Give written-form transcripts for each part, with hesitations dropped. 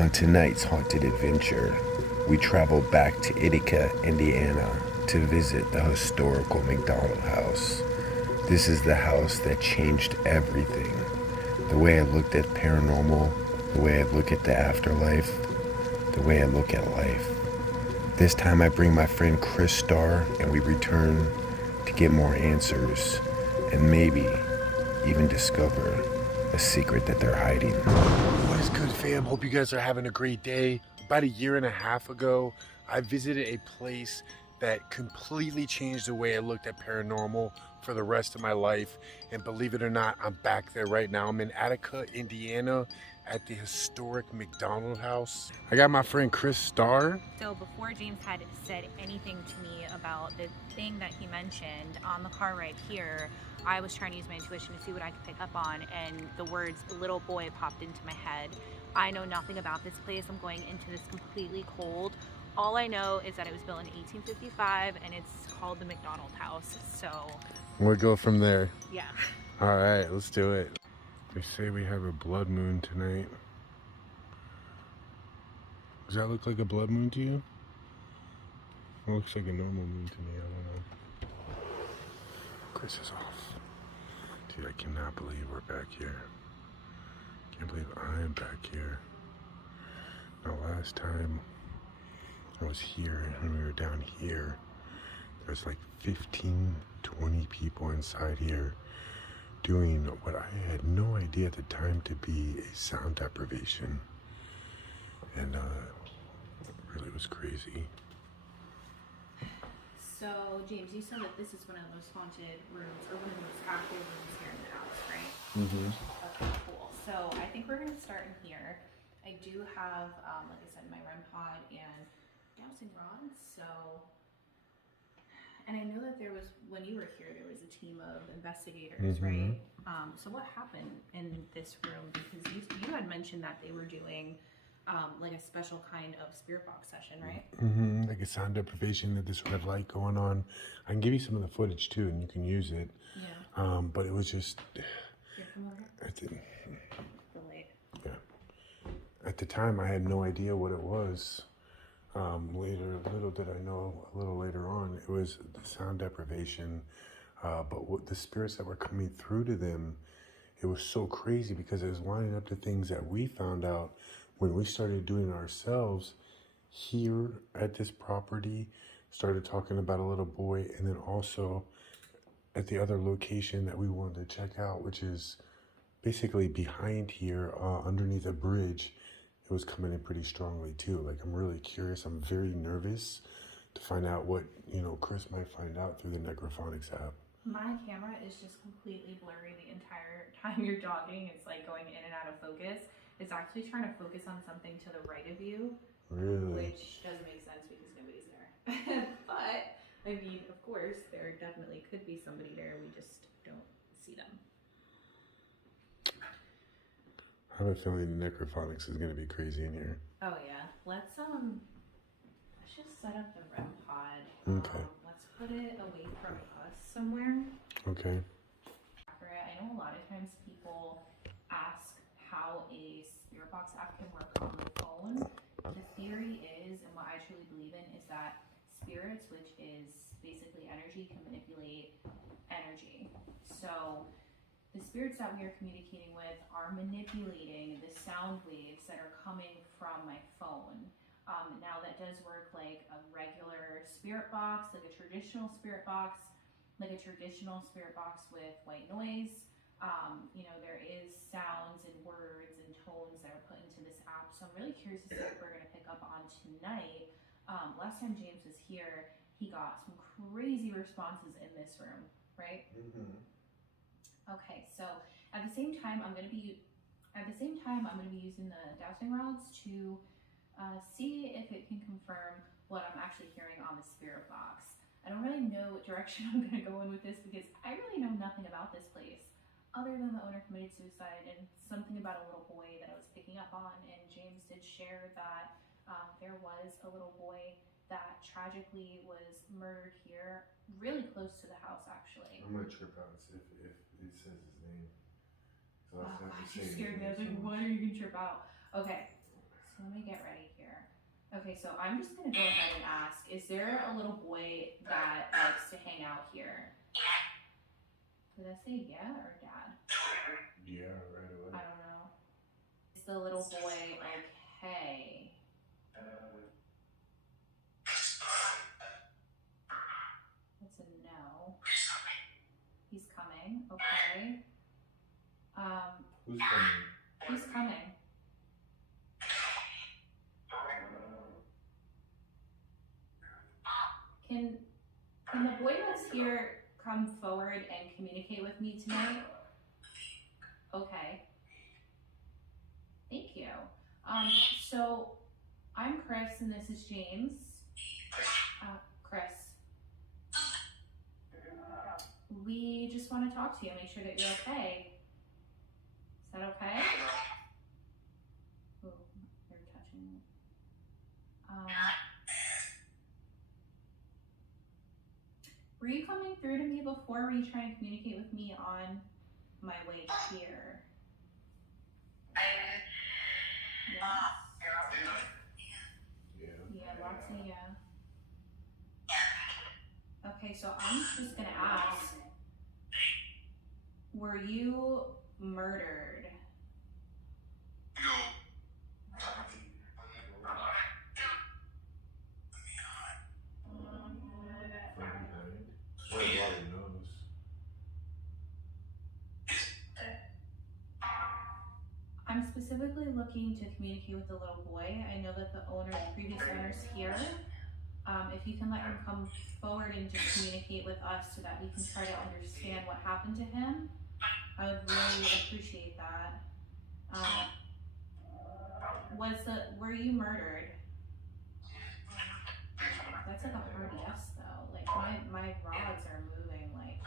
On tonight's haunted adventure, we travel back to Attica, Indiana to visit the historical McDonald house. This is the house that changed everything. The way I looked at paranormal, the way I look at the afterlife, the way I look at life. This time I bring my friend Kris Star and we return to get more answers and maybe even discover a secret that they're hiding. What is good, fam? Hope you guys are having a great day. About a year and a half ago, I visited a place that completely changed the way I looked at paranormal for the rest of my life. And believe it or not, I'm back there right now. I'm in Attica, Indiana at the historic McDonald house. I got my friend Kris Star. So before James had said anything to me about the thing that he mentioned on the car ride here, I was trying to use my intuition to see what I could pick up on, and the words little boy popped into my head. I know nothing about this place. I'm going into this completely cold. All I know is that it was built in 1855 and it's called the McDonald house. So We'll go from there. yeah. All right, let's do it. They say we have a blood moon tonight. Does that look like a blood moon to you? It looks like a normal moon to me, I don't know. Kris is off. Dude, I cannot believe we're back here. Can't believe I am back here. Now, last time I was here and we were down here, there's like 15, 20 people inside here doing what I had no idea at the time to be a sound deprivation. And it really was crazy. So James, you said that this is one of the most haunted rooms, or one of the most active rooms here in the house, right? Mm-hmm. Okay, cool. So I think we're gonna start in here. I do have, like I said, my REM pod and dowsing rods. So, and I know that there was, when you were here, there was a team of investigators, right? So what happened in this room? Because you had mentioned that they were doing like a special kind of spirit box session, right? Like a sound deprivation with this red light going on. I can give you some of the footage too, and you can use it. Yeah. But it was just. Here, come over. The light. Yeah. At the time, I had no idea what it was. Little did I know a little later on, it was the sound deprivation. But what the spirits that were coming through to them, it was so crazy because it was lining up to things that we found out when we started doing it ourselves here at this property, started talking about a little boy, and then also at the other location that we wanted to check out, which is basically behind here, underneath a bridge. It was coming in pretty strongly too. Like, I'm really curious. I'm very nervous to find out what, Kris might find out through the Necrophonics app. My camera is just completely blurry the entire time you're jogging. It's like going in and out of focus. It's actually trying to focus on something to the right of you. Really? Which doesn't make sense because nobody's there. But, I mean, of course, there definitely could be somebody there. We just don't see them. I have a feeling Necrophonics is going to be crazy in here. Oh yeah, let's just set up the REM pod. Okay. Let's put it away from us somewhere. Okay. I know a lot of times people ask how a spirit box app can work on the phone. The theory is, and what I truly believe in, is that spirits, which is basically energy, can manipulate energy. So the spirits that we are communicating with are manipulating the sound waves that are coming from my phone. Now that does work like a regular spirit box, like a traditional spirit box, with white noise. There is sounds and words and tones that are put into this app. So I'm really curious to see what we're gonna pick up on tonight. Last time James was here, he got some crazy responses in this room, right? Okay, so at the same time, I'm going to be using the dowsing rods to see if it can confirm what I'm actually hearing on the spirit box. I don't really know what direction I'm going to go in with this because I really know nothing about this place other than the owner committed suicide and something about a little boy that I was picking up on. And James did share that there was a little boy that tragically was murdered here, really close to the house, actually. I'm going to trip out if it says his name. So oh gosh, you scared me. I was like, what are you going to trip out? Okay, so let me Okay, so I'm just gonna go ahead and ask, is there a little boy that likes to hang out here? Did I say yeah or dad? Yeah, right away. I don't know. Is the little boy okay? That's a no. He's coming, okay. Who's coming? Who's coming? Can the boy that's here come forward and communicate with me tonight? Okay. Thank you. So I'm Kris and this is James. Kris. We just want to talk to you, make sure that you're okay. Is that okay? Oh, you're touching me. Were you coming through to me before? Were you trying to communicate with me on my way here? Yes. Yeah, lots of yeah. Okay, so I'm just gonna ask, were you murdered? I'm specifically looking to communicate with the little boy. I know that the previous owner's here. If you can let him come forward and just communicate with us so that we can try to understand what happened to him, I would really appreciate that. Were you murdered? That's like a hard yes though. Like my rods are moving, like,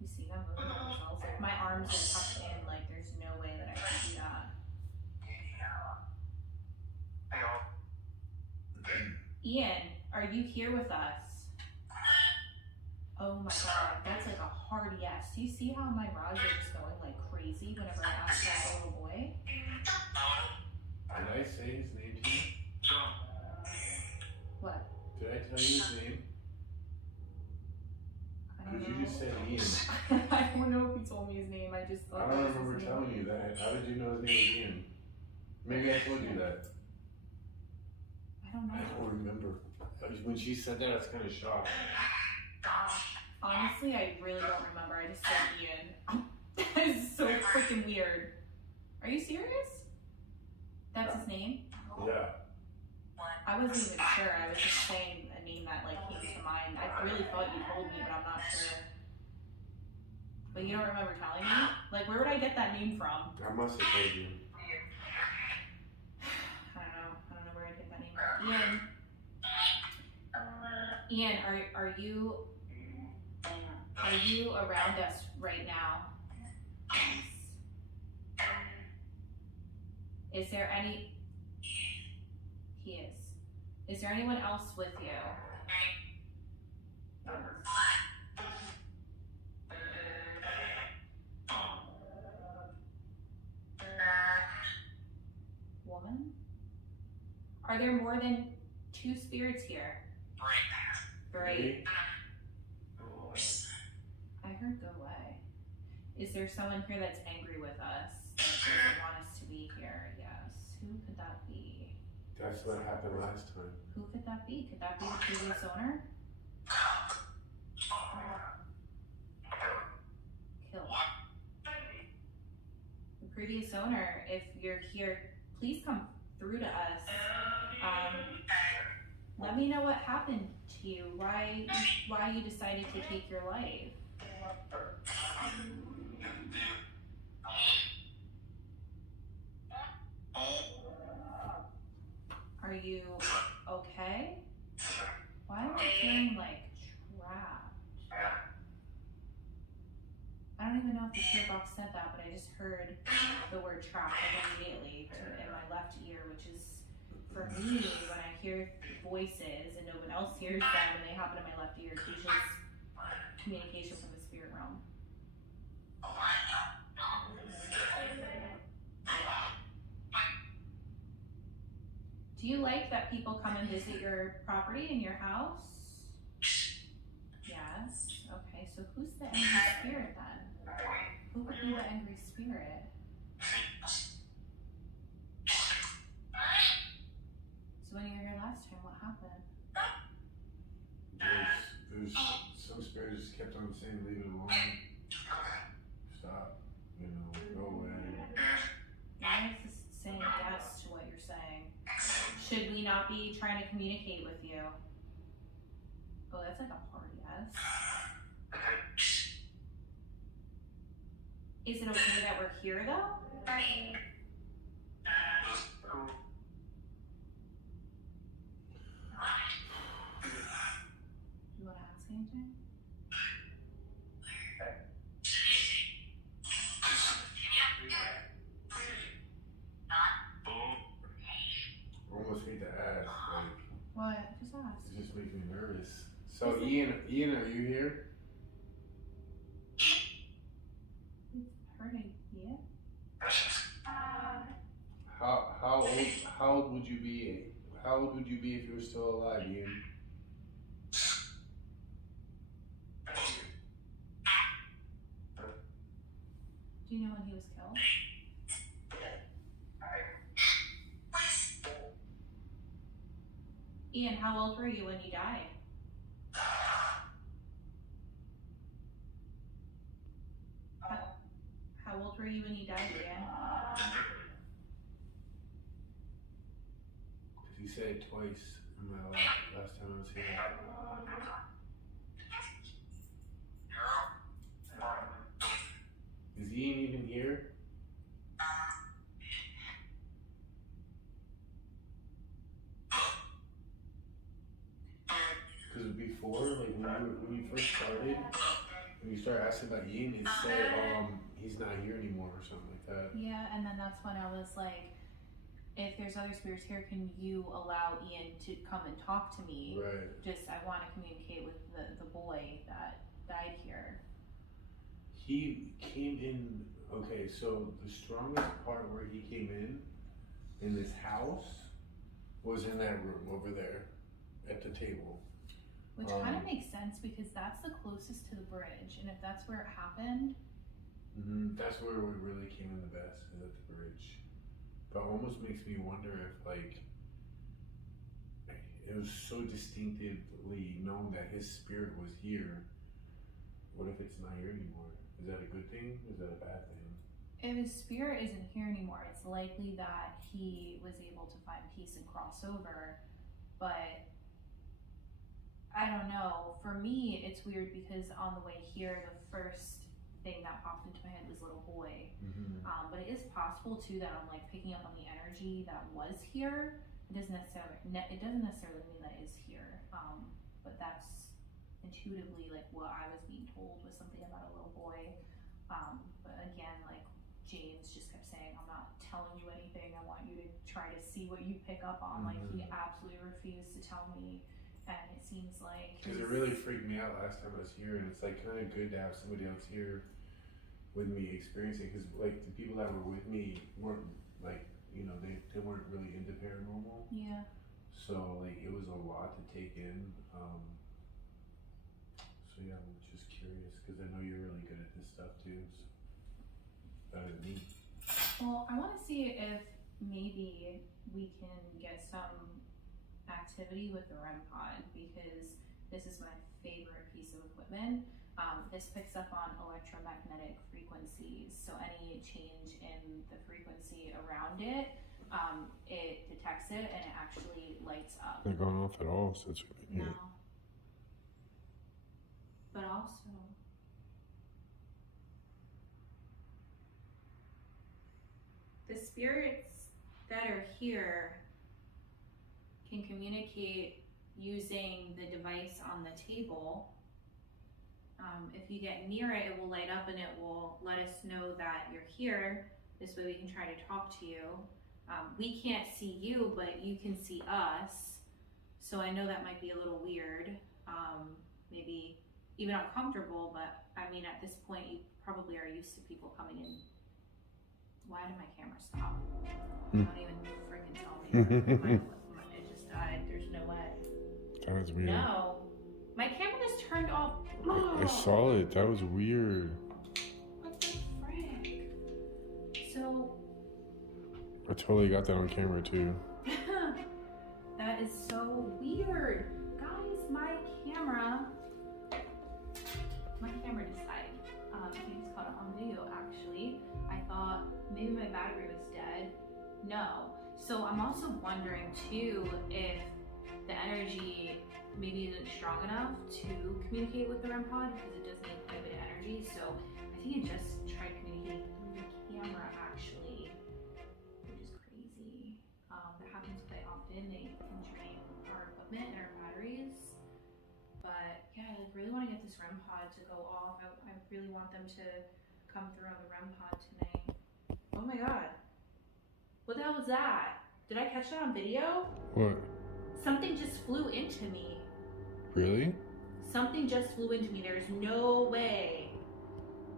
you see them moving themselves. Like my arms are tucked in, like there's no way that I can do that. Ian, are you here with us? Oh my god, that's like a hard yes. Do you see how my rods are just going like crazy whenever I ask that little boy? Did I say his name to you? What? Did I tell you his name? I don't Because you know. just said Ian. I don't know if he told me his name. I just thought I that don't was his remember name. telling you that. How did you know his name was Ian? Maybe I told you that. I don't know. I don't remember. When she said that, I was kind of shocked. Honestly, I really don't remember. I just said Ian. That is so freaking weird. Are you serious? That's his name? Yeah. I wasn't even sure. I was just saying a name that like came to mind. I really thought you told me, but I'm not sure. But you don't remember telling me? Like, where would I get that name from? I must have told you. I don't know where I'd get that name from. Ian, are you around us right now? Is there any? He is. Is there anyone else with you? Woman? Are there more than 2 spirits here? 3. I heard go away. Is there someone here that's angry with us? That doesn't want us to be here? Yes. Who could that be? That's what happened last time. Who could that be? Could that be the previous owner? Kill. The previous owner, if you're here, please come through to us. Let me know what happened to you. Why you decided to take your life. Are you okay? Why am I feeling like trapped? I don't even know if the spirit box said that, but I just heard the word trapped immediately in my left ear, which is, for me, when I hear voices and no one else hears them and they happen in my left ear, it's usually communication from the spirit realm. Do you like that people come and visit your property and your house? Yes. Okay, so who's the angry spirit then? Who would be the angry spirit? So when you were here last time, what happened? There's some spirits just kept on saying, leave it alone. Stop. You know, go away. I'm just saying yes to what you're saying. Should we not be trying to communicate with you? Oh, that's like a hard yes. Is it okay that we're here though? You want to ask anything? I almost hate to ask. Like, What? Just ask. it just makes me nervous. So, Ian, are you here? Heard it, yeah? How old would you be? How old would you be if you were still alive, Ian? Do you know when he was killed? Ian, how old were you when you died? How old were you when you died, Ian? Because you said it twice in my last time I was here. Is Ian even here? Because before, like when you first started, when you started asking about Ian, it said he's not here anymore or something like that. Yeah, and then that's when I was like, if there's other spirits here, can you allow Ian to come and talk to me? Right. Just, I want to communicate with the boy that died here. He came in, okay, so the strongest part where he came in this house, was in that room over there at the table. Which kind of makes sense because that's the closest to the bridge, and if that's where it happened. That's where we really came in the best, is at the bridge. But it almost makes me wonder if, like, it was so distinctively known that his spirit was here. What if it's not here anymore? Is that a good thing? Is that a bad thing? If his spirit isn't here anymore, it's likely that he was able to find peace and cross over. But I don't know. For me, it's weird because on the way here, the first thing that popped into my head was little boy. But it is possible too that I'm like picking up on the energy that was here. It doesn't necessarily mean that it is here. But that's intuitively like what I was being told was something about a little boy. But again, like James just kept saying, I'm not telling you anything. I want you to try to see what you pick up on. Like he absolutely refused to tell me. And it seems like because it really freaked me out last time I was here, and it's like kind of good to have somebody else here with me experiencing. Because like the people that were with me weren't like, you know, they weren't really into paranormal. Yeah. So like it was a lot to take in. So yeah, I'm just curious because I know you're really good at this stuff too. So better than me. Well, I want to see if maybe we can get some activity with the REM pod because this is my favorite piece of equipment. This picks up on electromagnetic frequencies, so any change in the frequency around it, it detects it and it actually lights up. They're going off at all since we've been here. No. But also, the spirits that are here can communicate using the device on the table. If you get near it, it will light up and it will let us know that you're here. This way we can try to talk to you. We can't see you, but you can see us. So I know that might be a little weird, maybe even uncomfortable, but I mean, at this point, you probably are used to people coming in. Why did my camera stop? Don't even freaking tell me. That was weird. No. My camera just turned off. I saw it. That was weird. What the frick? So... I totally got that on camera too. That is so weird. Guys, my camera just died. He just caught it on video actually. I thought maybe my battery was dead. No. So I'm also wondering too if the energy maybe isn't strong enough to communicate with the REM pod because it does need quite a bit of energy. So I think it just tried communicating through the camera actually, which is crazy. That happens quite often. They can drain our equipment and our batteries. But yeah, I really want to get this REM pod to go off. I really want them to come through on the REM pod tonight. Oh my god. What the hell was that? Did I catch that on video? What? Something just flew into me. Really? Something just flew into me. There's no way.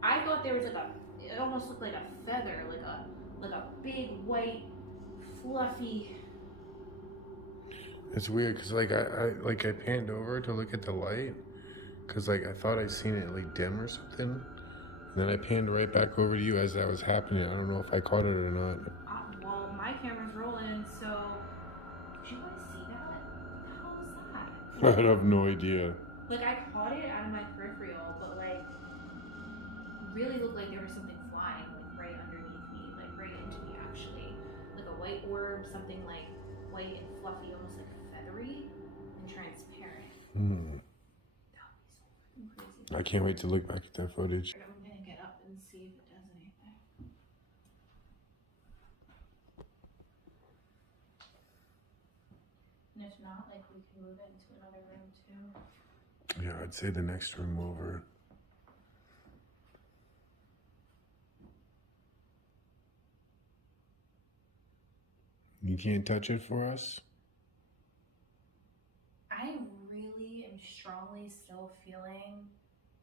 I thought there was like it almost looked like a feather, like a big white fluffy. It's weird because like I panned over to look at the light because like I thought I seen it like dim or something, and then I panned right back over to you as that was happening. I don't know if I caught it or not. Well, my camera's rolling, so did you guys see that? What the hell was that? I have no idea. Like I caught it out of my peripheral, but like really looked like there was something flying like right underneath me, like right into me actually, like a white orb, something like white and fluffy, almost like feathery and transparent. That would be so fucking crazy. I can't wait to look back at that footage. I'm gonna get up and see if it does anything. And if not, like we can move it into another room too. Yeah, I'd say the next room over. You can't touch it for us? I really am strongly still feeling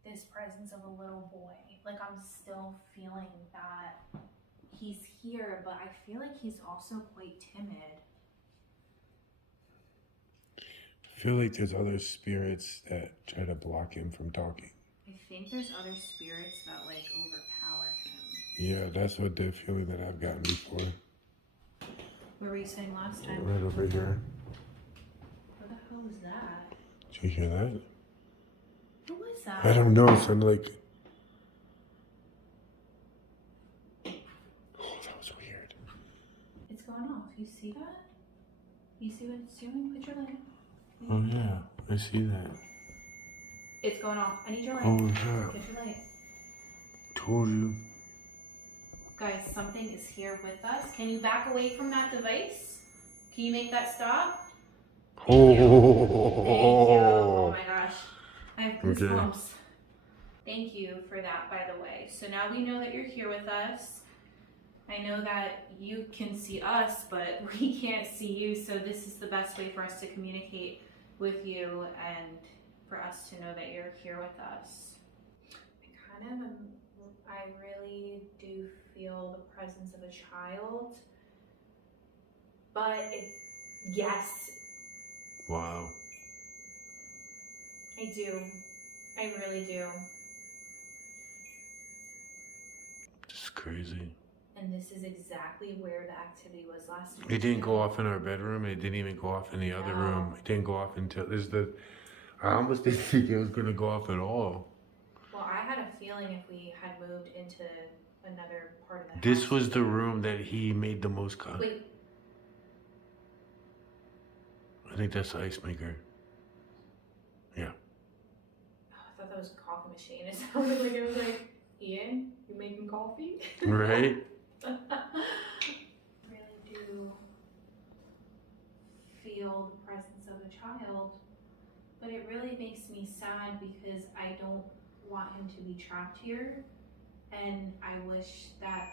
this presence of a little boy. Like I'm still feeling that he's here, but I feel like he's also quite timid. I feel like there's other spirits that try to block him from talking. I think there's other spirits that like overpower him. Yeah, that's what the feeling that I've gotten before. What were you saying last time? Right over here. What the hell was that? Did you hear that? What was that? I don't know. It sounded like... Oh, that was weird. It's going off. You see that? You see what it's doing? Put your light. Oh, yeah. I see that. It's going off. I need your light. Oh, yeah. Get your light. Told you. Guys, something is here with us. Can you back away from that device? Can you make that stop? Oh. Thank you. Oh my gosh. I have goosebumps. Okay. Thank you for that, by the way. So now we know that you're here with us. I know that you can see us, but we can't see you. So this is the best way for us to communicate with you and for us to know that you're here with us. I really do feel the presence of a child, but yes. Wow. I do. I really do. This is crazy. And this is exactly where the activity was last week. It didn't go off in our bedroom. It didn't even go off in the other room. It didn't go off until I almost didn't think it was going to go off at all. Well, I had a feeling if we had moved into another part of the house. This was the room that he made the most cut. Wait. I think that's the ice maker. Yeah. Oh, I thought that was a coffee machine. It sounded like it was like, Ian, you making coffee? Right? I really do feel the presence of a child, but it really makes me sad because I don't want him to be trapped here, and I wish that...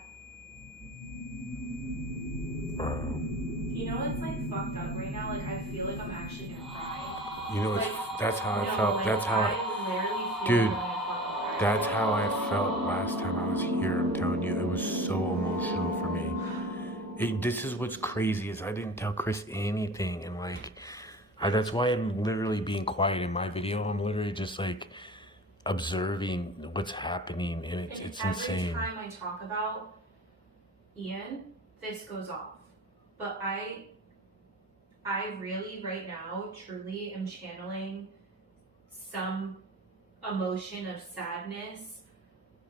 Wow. You know, it's like fucked up right now. Like I feel like I'm actually gonna cry. You know, like, that's how I felt. Like, that's how I literally feel dude, like I'm gonna fucking cry. that's how I felt last time I was here. I'm telling you, it was so emotional for me. This is what's crazy is I didn't tell Kris anything, and like That's why I'm literally being quiet in my video. I'm literally just like observing what's happening, and it's insane. Every time I talk about Ian, this goes off. But I really right now truly am channeling some emotion of sadness,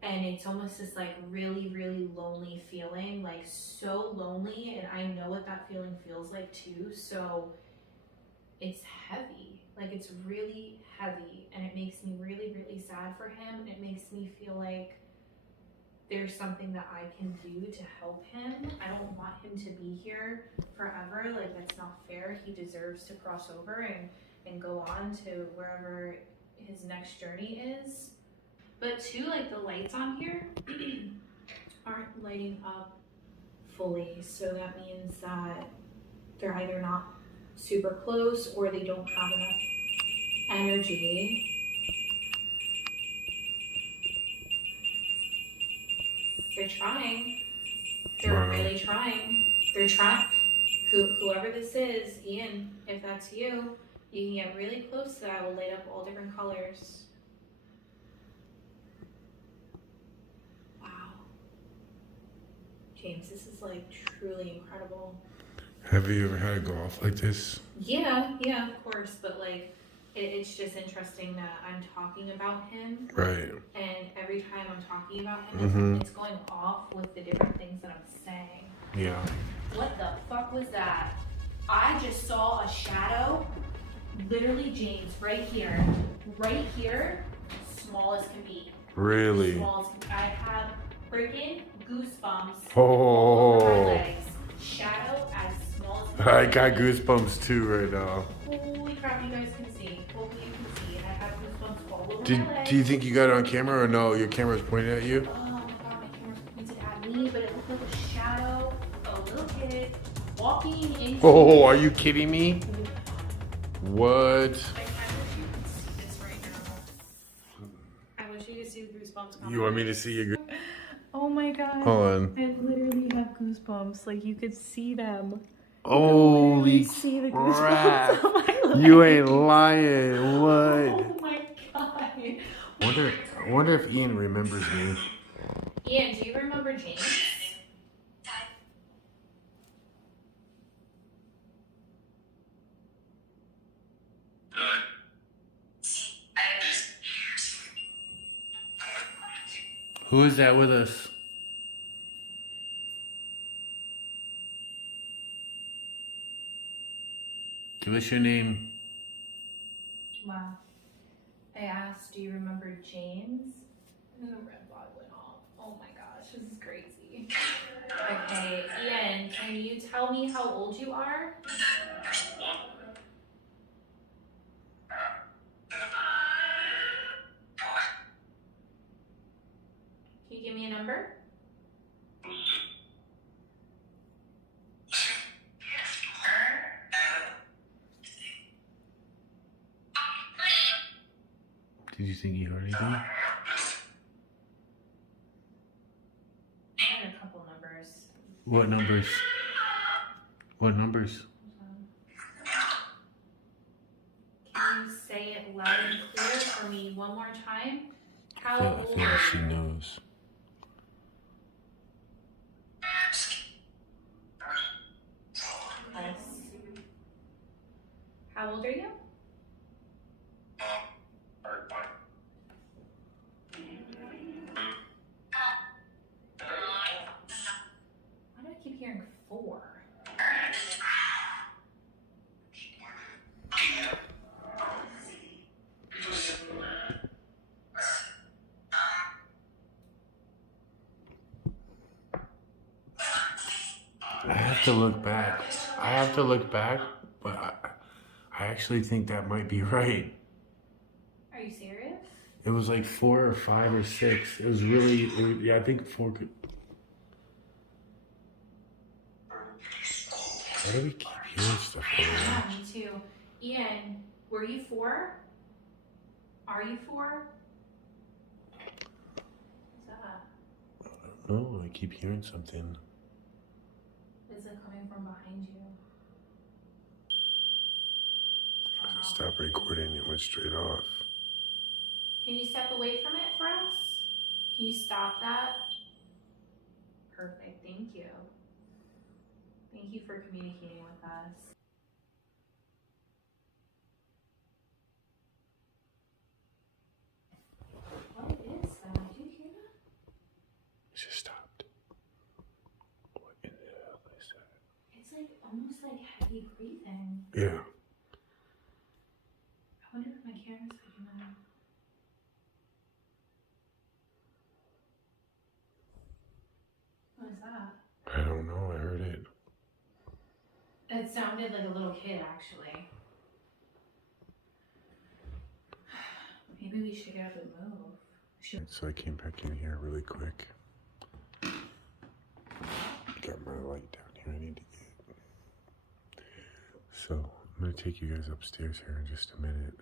and it's almost this like really, really lonely feeling, like so lonely, and I know what that feeling feels like too. So it's heavy, like it's really heavy, and it makes me really, really sad for him, and it makes me feel like there's something that I can do to help him. I don't want him to be here forever. Like, that's not fair. He deserves to cross over and go on to wherever his next journey is. But too, like the lights on here aren't lighting up fully. So that means that they're either not super close or they don't have enough energy. They're trying. They're really trying. They're trying. Whoever this is, Ian, if that's you, you can get really close to that. We'll light up all different colors. Wow. James, this is like truly incredible. Have you ever had a go off like this? Yeah, of course. But like, it's just interesting that I'm talking about him. Right. And every time I'm talking about him, it's going off with the different things that I'm saying. Yeah. What the fuck was that? I just saw a shadow, literally, James, right here, small as can be. Really? Small as can be. I have freaking goosebumps Oh. over my legs. Shadow as small as can be. I got goosebumps too right now. Holy crap, you guys can see. Hopefully you can see. And I have goosebumps all over my legs. Do you think you got it on camera or no? Your camera's pointing at you? Oh my god, my camera's pointed at me, but it looked like a shadow, a little kid walking into. Oh, are you kidding me? What? I wish you could see this right now. I wish you could see the goosebumps. You want me to see your Oh my god. Hold on. I literally have goosebumps. Like, you could see them. Holy See the crap. goosebumps on my legs. You ain't lying. What? Oh my god. I wonder if Ian remembers me. Ian, do you remember James? Who is that with us? Give us your name. Wow. I asked, do you remember James? And the red flag went off. Oh my gosh, this is crazy. Okay, Ian, can you tell me how old you are? Can you give me a number? Did you think you heard anything? I had a couple numbers. What numbers? What numbers? Can you say it loud and clear for me one more time? How I old think are she you? knows. Yes. How old are you? Why do I keep hearing 4? I have to look back. But I actually think that might be right. Are you serious? It was like 4 or 5 or 6. It was really, yeah, I think 4 could. Why do we keep hearing stuff over there? Yeah, me too. Ian, were you 4? Are you 4? What's that? No, I keep hearing something. Is it coming from behind you? Stop recording, it went straight off. Can you step away from it for us? Can you stop that? Perfect, thank you. Thank you for communicating with us. What is that? Do you hear that? It just stopped. What in the hell is that? It's like almost like heavy breathing. Yeah. I wonder if my camera's picking that up. What is that? I don't know, I heard it. It sounded like a little kid, actually. Maybe we should get up and move. So I came back in here really quick. Got my light down here I need to get. So I'm gonna take you guys upstairs here in just a minute.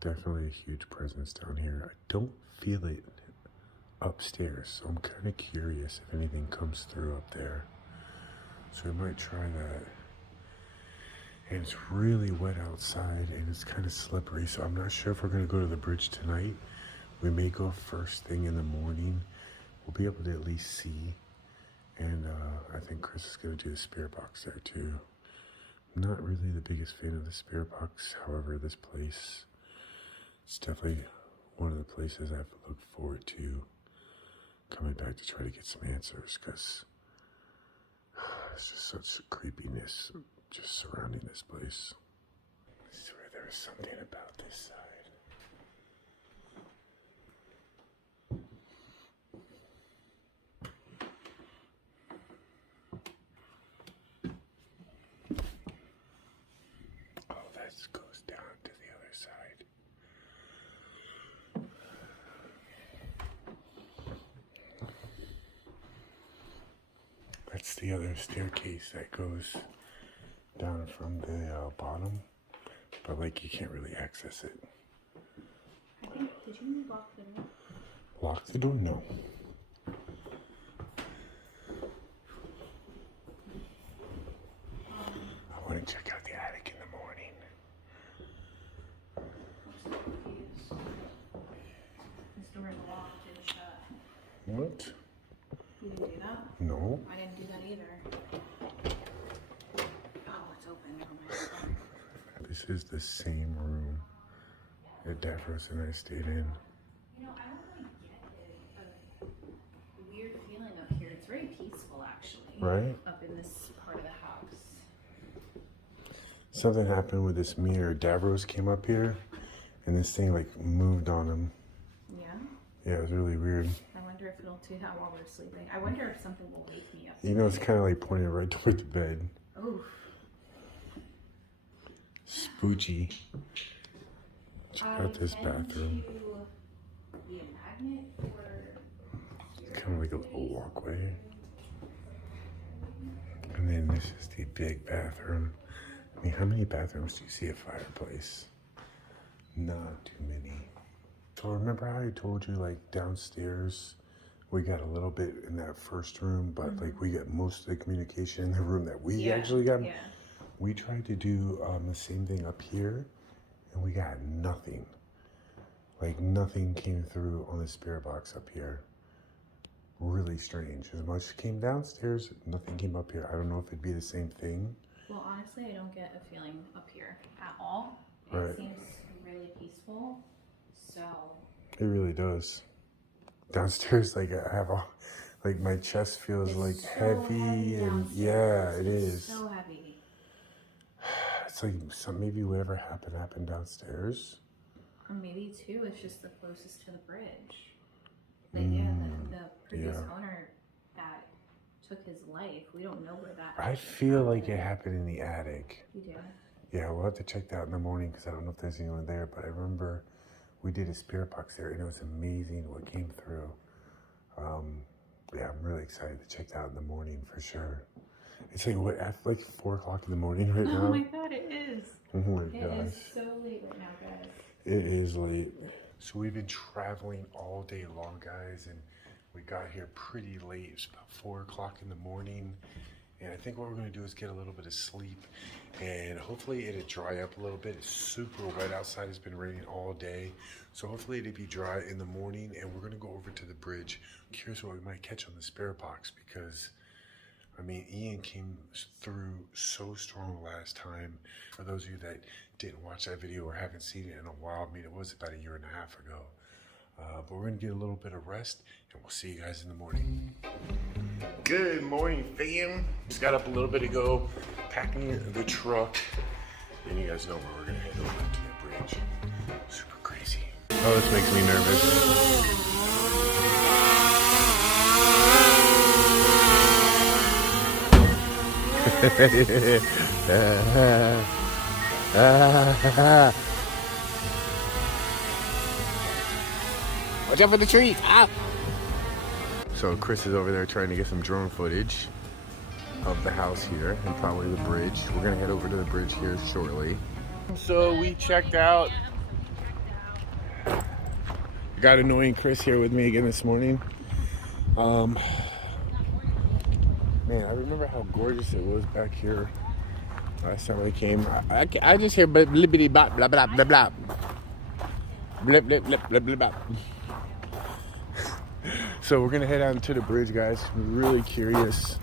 Definitely a huge presence down here. I don't feel it upstairs, so I'm kind of curious if anything comes through up there. So we might try that. And it's really wet outside and it's kind of slippery, so I'm not sure if we're gonna go to the bridge tonight. We may go first thing in the morning. We'll be able to at least see. And I think Kris is gonna do the spirit box there too. I'm not really the biggest fan of the spirit box. However, this place, it's definitely one of the places I've looked forward to coming back to try to get some answers, because it's just such creepiness just surrounding this place. I swear there was something about this side. Oh, that goes down to the other side. That's the other staircase that goes down from the bottom, but like you can't really access it. I think, did you lock the door? Lock the door? No. I want to check out the attic in the morning. I'm so confused. This door is locked and shut. What? You didn't do that? No. I didn't do that either. Oh, it's open. Never mind. Sorry. This is the same room that Davros and I stayed in. You know, I don't really get it. A weird feeling up here. It's very peaceful, actually. Right? Up in this part of the house. Something happened with this mirror. Davros came up here and this thing like moved on him. Yeah? Yeah, it was really weird. I wonder if it'll do that while we're sleeping. I wonder if something will wake me up. You know, it's kind of like pointing right toward the bed. Oof. Spooky. Check out this bathroom. Be a magnet for... Kind of like a little walkway. And then this is the big bathroom. I mean, how many bathrooms do you see at Fireplace? Not too many. So remember how I told you, like, downstairs, we got a little bit in that first room, but like we got most of the communication in the room that we actually got. Yeah. We tried to do the same thing up here, and we got nothing. Like, nothing came through on the spirit box up here. Really strange. As much as came downstairs, nothing came up here. I don't know if it'd be the same thing. Well, honestly, I don't get a feeling up here at all. It Right. seems really peaceful. So... It really does. Downstairs, like, I have all, like, my chest feels it's like so heavy and downstairs. yeah, it It's is. so heavy. It's like maybe whatever happened downstairs. Or maybe too, it's just the closest to the bridge. Like, the previous owner that took his life, we don't know where that I feel like it happened in the attic. You do? Yeah, we'll have to check that in the morning because I don't know if there's anyone there, but I remember we did a spirit box there and it was amazing what came through. Yeah, I'm really excited to check that out in the morning for sure. It's like, what, at like 4 o'clock in the morning right now? Oh my god, it is. Oh my It gosh. is so late right now, guys. It is late. So we've been traveling all day long, guys, and we got here pretty late. It's about 4 o'clock in the morning, And I think what we're gonna do is get a little bit of sleep, and hopefully it'll dry up a little bit. It's super wet outside. It's been raining all day, so hopefully it'll be dry in the morning. And we're gonna go over to the bridge. I'm curious what we might catch on the Spirit box, because I mean, Ian came through so strong last time. For those of you that didn't watch that video or haven't seen it in a while, I mean, it was about 1.5 years ago. But we're gonna get a little bit of rest, and we'll see you guys in the morning. Good morning, fam. Just got up a little bit ago, packing the truck. And you guys know where we're gonna head over to the bridge. Super crazy. Oh, this makes me nervous. Watch out for the trees. Ah. So Kris is over there trying to get some drone footage of the house here and probably the bridge. We're gonna head over to the bridge here shortly. So we checked out. Got annoying Kris here with me again this morning. Man, I remember how gorgeous it was back here last time I came. I just hear blibbity bop blah blah blah blah. Blip blip blip blip blip bop. So we're gonna head out to the bridge, guys. I'm really curious.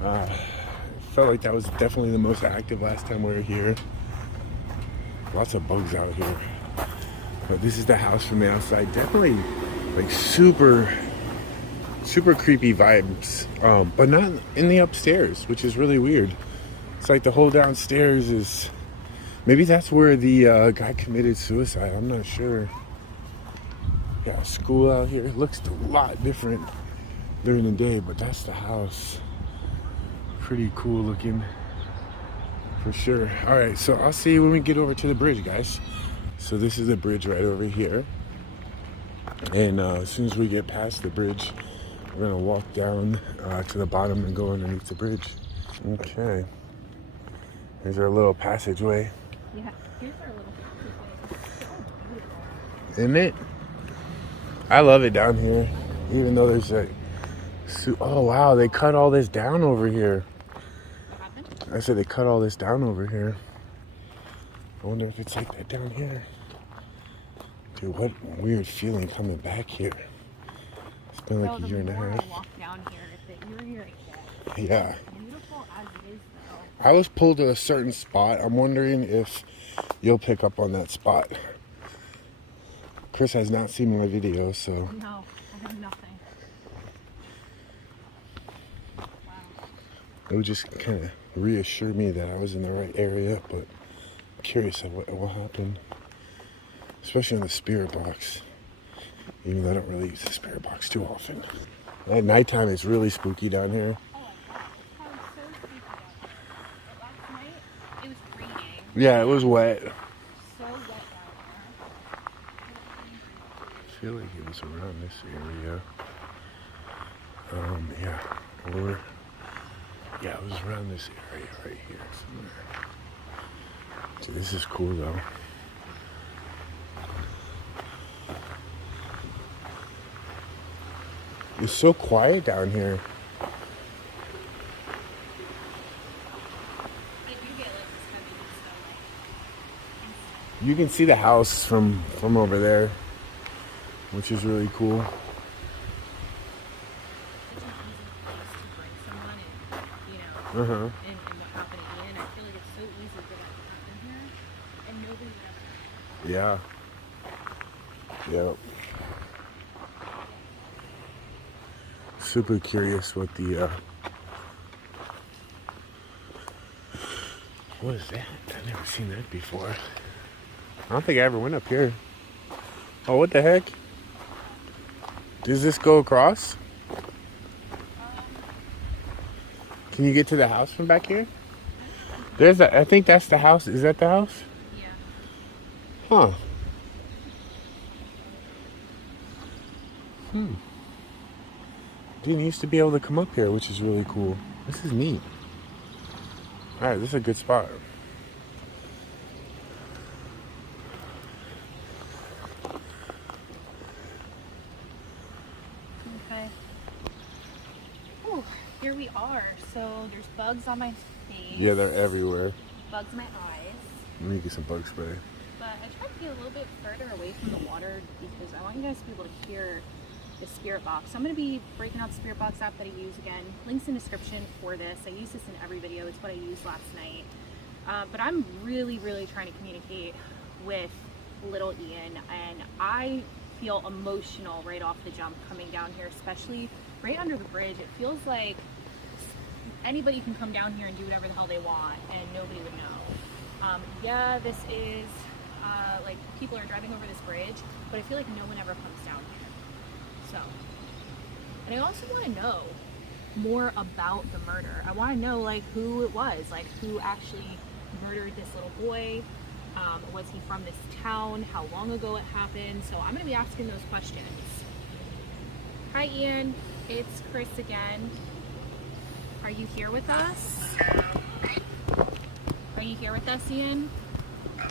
Felt like that was definitely the most active last time we were here. Lots of bugs out here. But this is the house from the outside. Definitely like super creepy vibes. But not in the upstairs, which is really weird. It's like the whole downstairs is, maybe that's where the guy committed suicide. I'm not sure. Got a school out here. It looks a lot different during the day, but that's the house. Pretty cool looking, for sure. All right, so I'll see you when we get over to the bridge, guys. So this is the bridge right over here. And as soon as we get past the bridge, we're gonna walk down to the bottom and go underneath the bridge. Okay. Here's our little passageway. Yeah, here's our little passageway. Isn't it? I love it down here, even though there's like, oh wow, they cut all this down over here. What happened? I said they cut all this down over here. I wonder if it's like that down here. Dude, what weird feeling coming back here. It's been like a year and a half. I walk down here, the eerier it gets. Yeah. Beautiful as it is, though. I was pulled to a certain spot. I'm wondering if you'll pick up on that spot. Kris has not seen my video, so. No, I have nothing. Wow. It would just kind of reassure me that I was in the right area, but I'm curious of what will happen. Especially in the spirit box. Even though I don't really use the spirit box too often. At nighttime, it's really spooky down here. Oh, I was so spooky out there. But last night, it was raining. Yeah, it was wet. So wet down there. I feel like it was around this area. Yeah, it was around this area right here somewhere. So this is cool though. It's so quiet down here. I do get like this heavy stuff. You can see the house from over there, which is really cool. It's an easy place to bring someone and, you know, and what happened to Ian. I feel like it's so easy for that to happen here, and nobody would ever. Yeah. Yep. Super curious what the what is that? I've never seen that before. I don't think I ever went up here. Oh, what the heck? Does this go across? Can you get to the house from back here? There's a, I think that's the house. Is that the house? Yeah. Huh. Didn't used to be able to come up here, which is really cool. This is neat. All right, this is a good spot. Okay. Oh, here we are. So there's bugs on my face. Yeah, they're everywhere. Bugs in my eyes. Let me get some bug spray. But I tried to get a little bit further away from the water because I want you guys to be able to hear the Spirit box. So I'm going to be breaking out the Spirit box app that I use again. Links in description for this. I use this in every video. It's what I used last night. But I'm really, really trying to communicate with little Ian, and I feel emotional right off the jump coming down here, especially right under the bridge. It feels like anybody can come down here and do whatever the hell they want and nobody would know. Yeah, this is like people are driving over this bridge, but I feel like no one ever comes down here. So, and I also want to know more about the murder. I want to know like who it was, like who actually murdered this little boy. Was he from this town? How long ago it happened? So I'm going to be asking those questions. Hi Ian, it's Kris again. Are you here with us? Are you here with us, Ian? I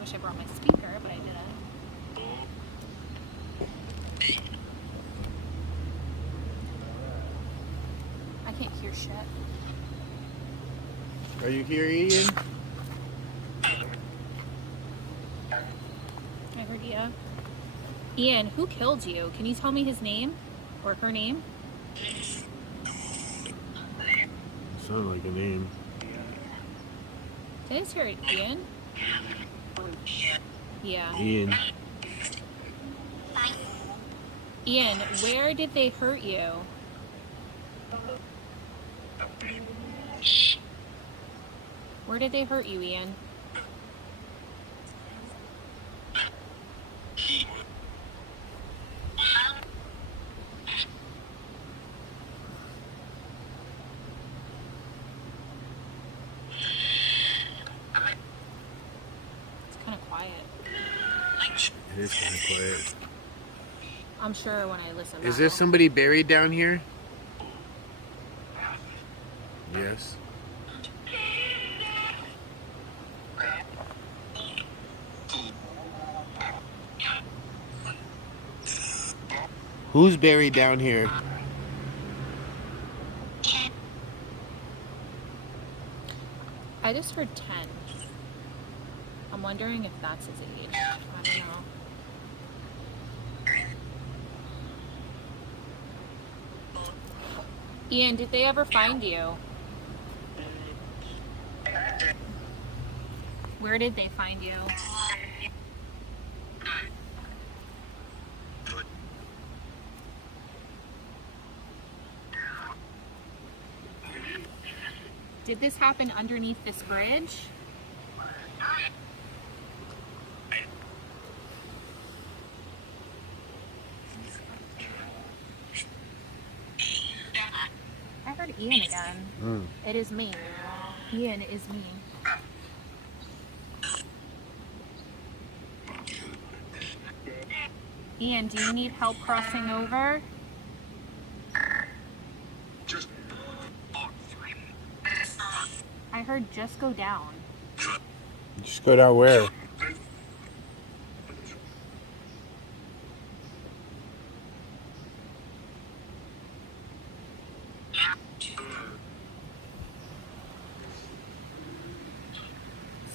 wish I brought my speaker, but I didn't. I can't hear shit. Are you here, Ian? I heard you. Ian, who killed you? Can you tell me his name or her name? Sound like a name. Did I just hear it, Ian? Yeah. Ian. Ian, where did they hurt you? Where did they hurt you, Ian? It's kind of quiet. It is kind of quiet. I'm sure when I listen Is back, there somebody buried down here? Yes. Who's buried down here? I just heard 10. I'm wondering if that's his age. I don't know. Ian, did they ever find you? Where did they find you? Did this happen underneath this bridge? I heard Ian again. It is me. Ian is me. Ian, do you need help crossing over? I heard just go down. Just go down where? So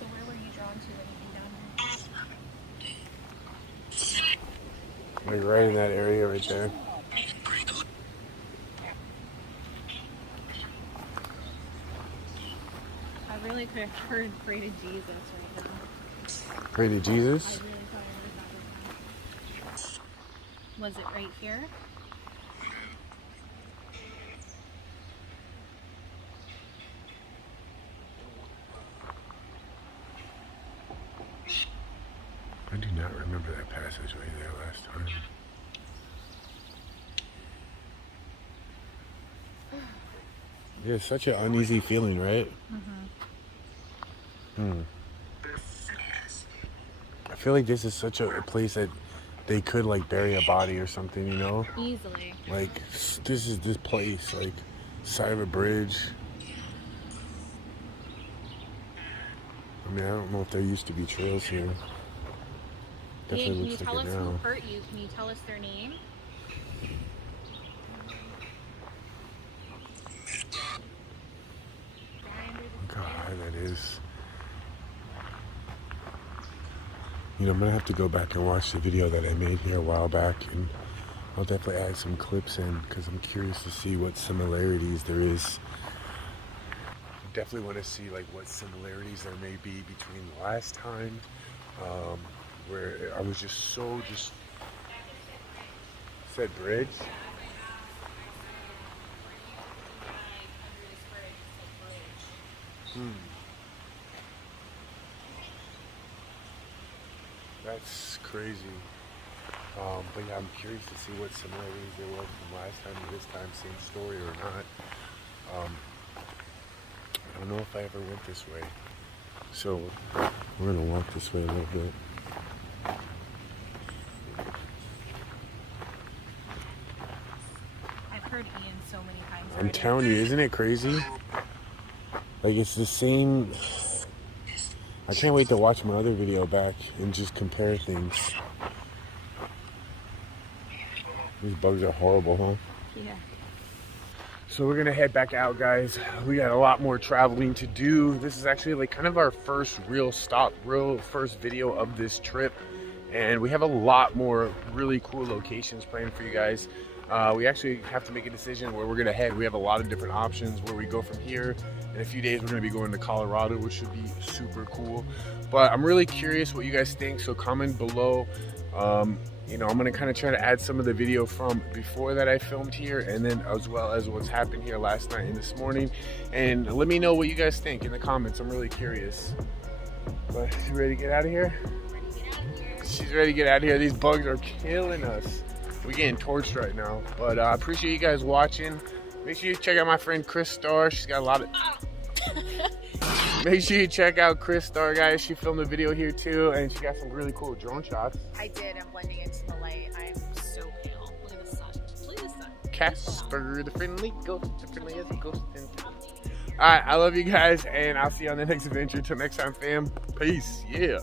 where were you drawn to when you came down here? Like right in that area right there. I really could have heard Pray to Jesus right now. Pray to I Jesus? really thought I heard that right now. Was it right here? I do not remember that passage right there last time. Yeah, it's such an uneasy feeling, right? I feel like this is such a place that they could like bury a body or something, you know? Easily. Like, this is this place, like, side of a bridge. I mean, I don't know if there used to be trails here. Ian, can you looks tell like us it who now. hurt you? Can you tell us their name? because, you know, I'm gonna have to go back and watch the video that I made here a while back, and I'll definitely add some clips in because I'm curious to see what similarities there is. Definitely want to see like what similarities there may be between the last time, where I was just said bridge. That's crazy. But yeah, I'm curious to see what similarities there were from last time to this time, same story or not. I don't know if I ever went this way. So we're gonna walk this way a little bit. I've heard Ian so many times. I'm telling you, isn't it crazy? Like, it's the same. I can't wait to watch my other video back and just compare things. These bugs are horrible, huh? Yeah. So we're gonna head back out, guys. We got a lot more traveling to do. This is actually like kind of our first real first video of this trip. And we have a lot more really cool locations planned for you guys. We actually have to make a decision where we're gonna head. We have a lot of different options where we go from here. In a few days, we're gonna be going to Colorado, which should be super cool. But I'm really curious what you guys think, so comment below. You know, I'm gonna kind of try to add some of the video from before that I filmed here, and then as well as what's happened here last night and this morning. And let me know what you guys think in the comments. I'm really curious. But you ready to get out of here? She's ready to get out of here. These bugs are killing us. We're getting torched right now. But I appreciate you guys watching. Make sure you check out my friend Kris Star. She's got a lot of... Make sure you check out Kris Star, guys. She filmed a video here too, and she got some really cool drone shots. I did. I'm blending into the light. I'm so pale. Look at the sun. Look at the sun. Casper, the friendly ghost, the friendliest ghost in town. Alright, I love you guys, and I'll see you on the next adventure. Till next time, fam. Peace. Yeah.